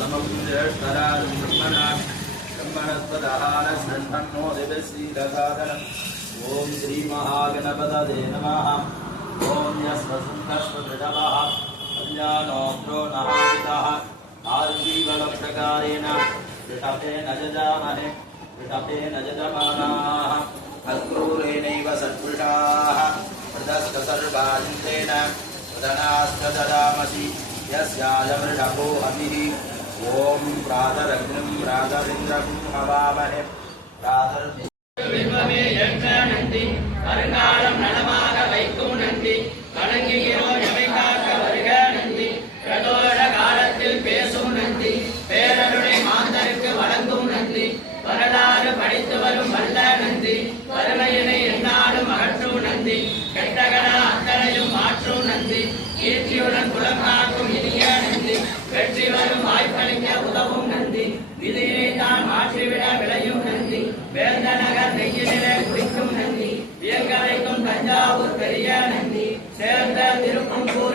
समं ज्येष्ठराजं ब्रह्मणा ब्रह्मणस्पदहारसृण्वन्नो दिवसीदसादनम् ॐ श्रीमहागणपतये नमः। ॐ यस्वसुन्दस्वदृढवः कल्याणोऽग्रो नहाविदः आर्जीवलप्रकारेण विटपेन जजामहे। विटपेन जजमानाः। अक्रूरेणैव ஓம் ராதரக்னம் ராதரிந்திரம் ஹவாமனே ராதர் பிம்பமே என்ற நந்தி வருங்காலம் நலமாக வைக்கும் நந்தி வணங்குகிறோம் எமை காக்க வருக நந்தி பிரதோஷ காலத்தில் பேசும் நந்தி பேரருளை மாந்தருக்கு வழங்கும் நந்தி வரலாறு படித்து வரும் வல்ல நந்தி வறுமையினை verdadeiro conforto.